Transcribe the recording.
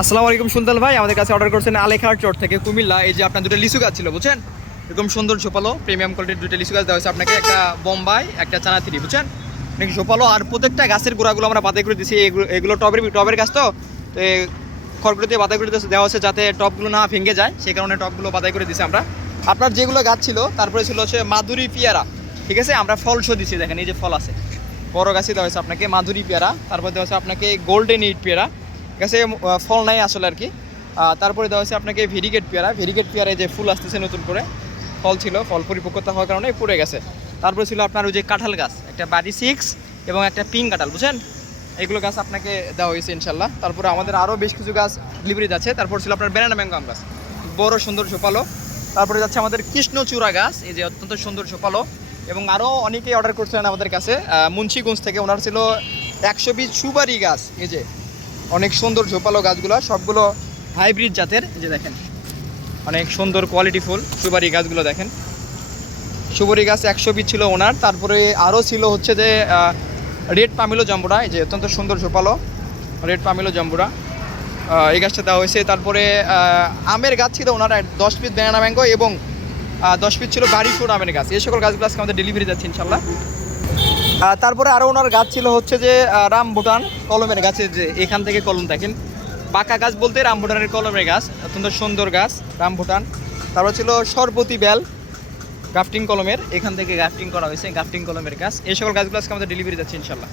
আসসালামু আলাইকুম সুলতান ভাই, আমাদের কাছে অর্ডার করছেন আলেখার চট থেকে কুমিল্লা। এই যে আপনার দুটো লিচু গাছ ছিল, বুঝছেন? এরকম সুন্দর ঝোপালো প্রিমিয়াম কোয়ালিটির দুটো লিচু গাছ দেওয়া হয়েছে আপনাকে। একটা বোম্বাই, একটা চানাথিরি, বুঝছেন? অনেক ঝোপালো, আর প্রত্যেকটা গাছের গোড়াগুলো আমরা বাতাই করে দিচ্ছি এগুলো টবের টবের গাছ তো? তো খড়গুলো দিয়ে বাতাই করে দেওয়া হচ্ছে যাতে টপগুলো না ভেঙে যায়, সেই কারণে টপগুলো বাতাই করে দিচ্ছি আমরা। আপনার যেগুলো গাছ ছিল, তারপরে ছিল হচ্ছে মাধুরী পিয়ারা, ঠিক আছে? আমরা ফল শো দিচ্ছি দেখেন এই যে ফল আছে। বড় গাছই দেওয়া হয়েছে আপনাকে মাধুরী পেয়ারা, তারপর দেওয়া হয়েছে আপনাকে গোল্ডেন ইট পেয়ারা। আছে ফল নাই আসলে আর কি। তারপরে দেওয়া হয়েছে আপনাকে ভেরিগেট পেয়ারা। ভেরিগেট পেয়ারায় যে ফুল আসতেছে নতুন করে, ফল ছিল, ফল পরিপক্কতা হওয়ার কারণে পড়ে গেছে। তারপরে ছিল আপনার ওই যে কাঁঠাল গাছ, একটা বাড়ি সিক্স এবং একটা পিঙ্ক কাঁঠাল, বুঝছেন? এগুলো গাছ আপনাকে দেওয়া হয়েছে ইনশাল্লাহ তারপরে আমাদের আরও বেশ কিছু গাছ ডেলিভারি যাচ্ছে। তারপর ছিল আপনার ব্যানানা ম্যাঙ্গো আম গাছ, বড় সুন্দর ঝোপালো। তারপরে যাচ্ছে আমাদের কৃষ্ণচূড়া গাছ, এই যে অত্যন্ত সুন্দর ঝোপালো। এবং আরও অনেকেই অর্ডার করছিলেন আমাদের কাছে মুন্সিগঞ্জ থেকে। ওনার ছিল একশো বিশ সুপারি গাছ, এই যে অনেক সুন্দর ঝোপালো গাছগুলো, সবগুলো হাইব্রিড জাতের যে দেখেন। অনেক সুন্দর কোয়ালিটি ফুল, সুপারি গাছগুলো দেখেন। সুপারি গাছ একশো বিশ ছিল ওনার, তারপরে আরও ছিল হচ্ছে যে রেড পামিলো জাম্বুরা, এই যে অত্যন্ত সুন্দর ঝোপালো, রেড পামিলো জাম্বুরা। এই গাছটা দেওয়া হয়েছে। তারপরে আমের গাছ ছিল ওনার দশ পিস ব্যানানা ম্যাঙ্গো এবং দশ পিস ছিল বাড়ি ফুড আমের গাছ। এই সকল গাছগুলো আজকে আমাদের ডেলিভারি যাচ্ছে ইনশাল্লাহ। তারপরে আরও ওনার গাছ ছিল হচ্ছে যে রাম ভুটান কলমের গাছের যে, এখান থেকে কলম দেখেন। পাকা গাছ বলতে রাম ভুটানের কলমের গাছ, অত্যন্ত সুন্দর গাছ রাম ভুটান তারপর ছিল সরপতি বেল গ্রাফটিং কলমের। এখান থেকে গ্রাফটিং করা হয়েছে গ্রাফটিং কলমের গাছ। এই সকল গাছগুলো আজকে আমাদের ডেলিভারি যাচ্ছে ইনশাল্লাহ